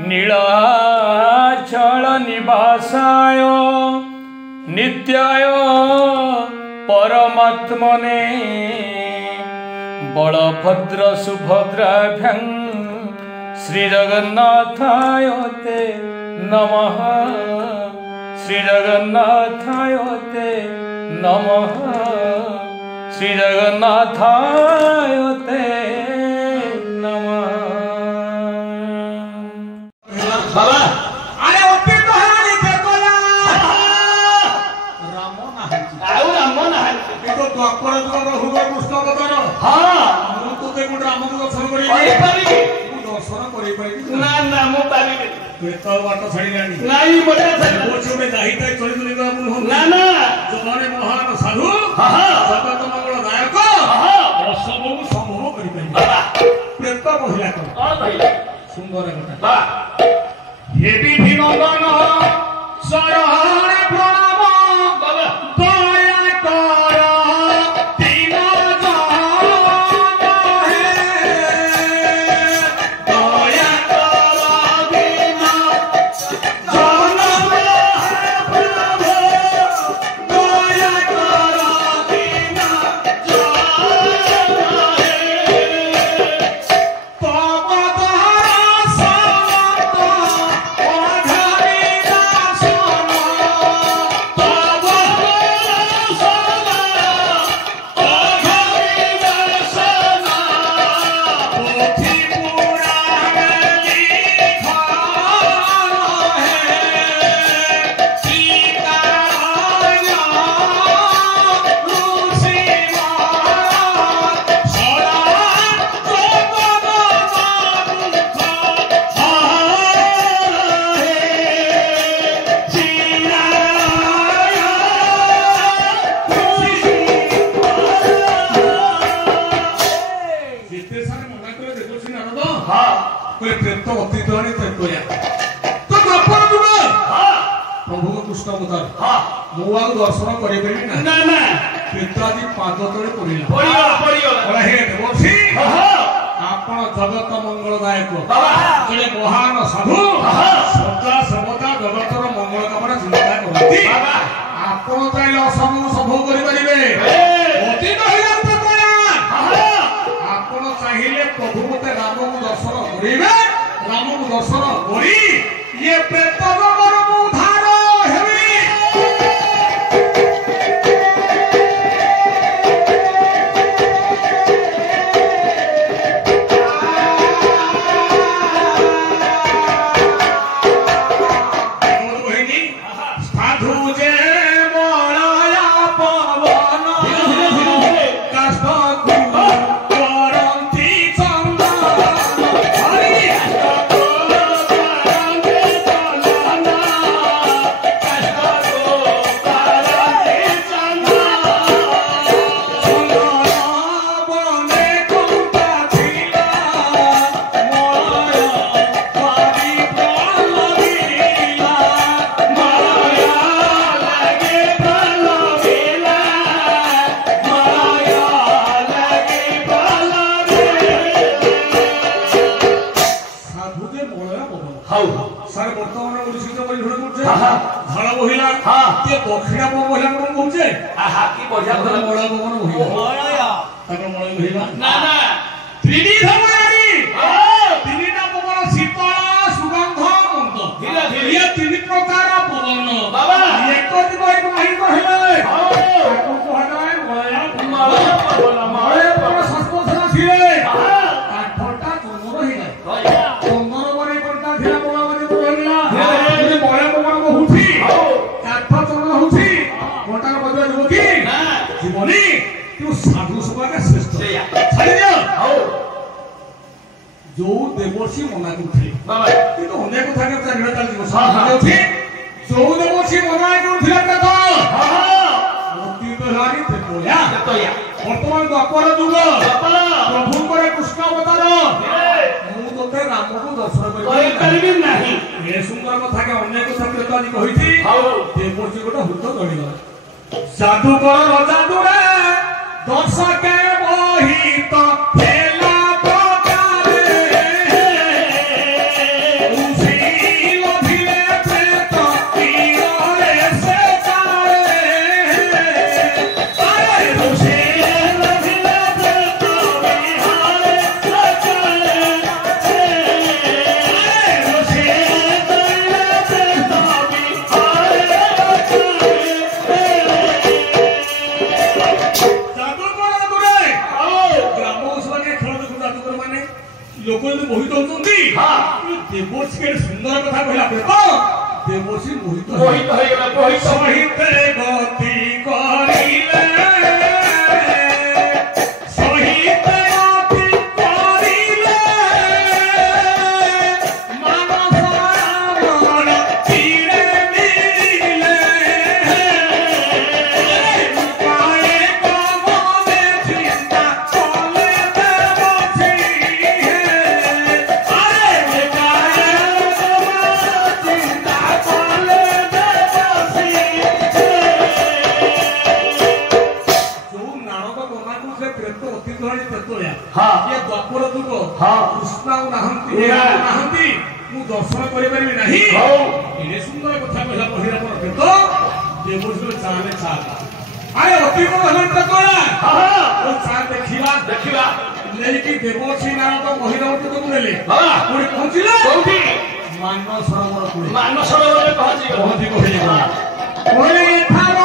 नीलाचल निवासाय नित्याय परमात्मने बलभद्र सुभद्राभ्यां श्रीजगन्नाथाय ते नमः श्रीजगन्नाथाय ते नमः श्रीजगन्नाथाय ते नमः। बाबा अरे ओपी तो हरानी पे कोला रामो नाही आउ रामो नाही तो द्वापर जुग हुग कृष्ण अवतार हां मु तो ते गुड राम को दर्शन करी पारी दर्शन करी पारी ना ना मु पारी तो वाट छड़ी जानी नाही मोटा छड़ी पोछो में जाही तई चली चली गला मु ना ना जमाने महान साधु हां जगत मंगल नायक हां सब समूह करी पारी बाबा प्रेत महिला को भइला सुंदर कथा बा ये विधि नंदन सरहरे प्रणाम बाबा दया कर तीन जहान हे दया कर बिना जन्म है प्रभु दया कर बिना जन्म है तब दर्शन कर पाद तले आपण जगत मंगलदायक जड़े महान साधु सदा सर्वदा जगतर मंगल काम चिंता करती आपण चाहे असमू सब आपण चाहिए प्रभु मते राम को दर्शन करेंगे राम को दर्शन करी ये प्रेत उद्धार हेबे दक्षिणा महिला कौचे बढ़िया मलय पवन महिला ना ना त्रिविध तीनटा पवन शीतल सुगंध मंद ये तीन प्रकार पवन बाबा एक नहीं कहले मलय पवन संस्पर्शन छिले आठटा चंद्र ही चंद्र बने कोनटा थिला मोला बने बोलला मलय पवन बहुथी जीवनी तू साधु सभा का श्रेष्ठ जो देवर्षि मना करते तो अनेक कथा के चारिटा जीव साधु जो देवर्षि मना करथिला कथा मोती दलानी तेतोया वर्तमान द्वापर जुग प्रभु करे कृष्ण अवतार मु तोते राम को दर्शन करि नाही ए सुंदर कथा के अनेक कथा केतानी कहिथि देवर्षि गोटा हुत जणिला जादूगर जादूरे दर्शके मोहित फेला प्रकारे ଦେବର୍ଷି କେତେ ସୁନ୍ଦର କଥା କହିଲା ପ୍ରେତ ଦେବର୍ଷି ମୋହିତ ହେଇଗଲା ମୋହିତ ସହିତେ ଗତି କରିଲେ ସହିତେ ଗତି କରିଲେ ମାନସ ମନ ଚିରେ ମିଳିଲେ ପାଏ କମନେ ଚିନ୍ତା କଲେ ଦେବର୍ଷି ଆରେ ପାଏ ଚିନ୍ତା କଲେ ଦେବର୍ଷି ଯୋଉ ନାରଦ ଗମାକୁ ସେ ପ୍ରେତ ଅତି ଧରଣୀ ପ୍ରେତଳିଆ ଇଏ ଦ୍ୱାପର ଯୁଗ କୃଷ୍ଣ ଆଉ ନାହାନ୍ତି ନାହାନ୍ତି ମୁଁ ଦର୍ଶନ କରିପାରିବି ନାହିଁ ଏଡ଼େ ସୁନ୍ଦର କଥା କହିଲା ବହିରାମର ପ୍ରେତ ଦେବର୍ଷିର ଚାଲେ ଚା ଆରେ ଅତି ଧରଣୀ ପ୍ରେତଳିଆ ଚା ଦେଖିବା ନେଇକି ଦେବର୍ଷି ନାରଦ ବହିରାମ ଯୁଗକୁ ନେଲେ ପୁଣି ପହଞ୍ଚିଲେ କୋଉଠି ମାନ ସରୋବର କୂଳେ ମାନସରୋବରରେ ପହଞ୍ଚିଗଲା କହିଲେ ଏଠାର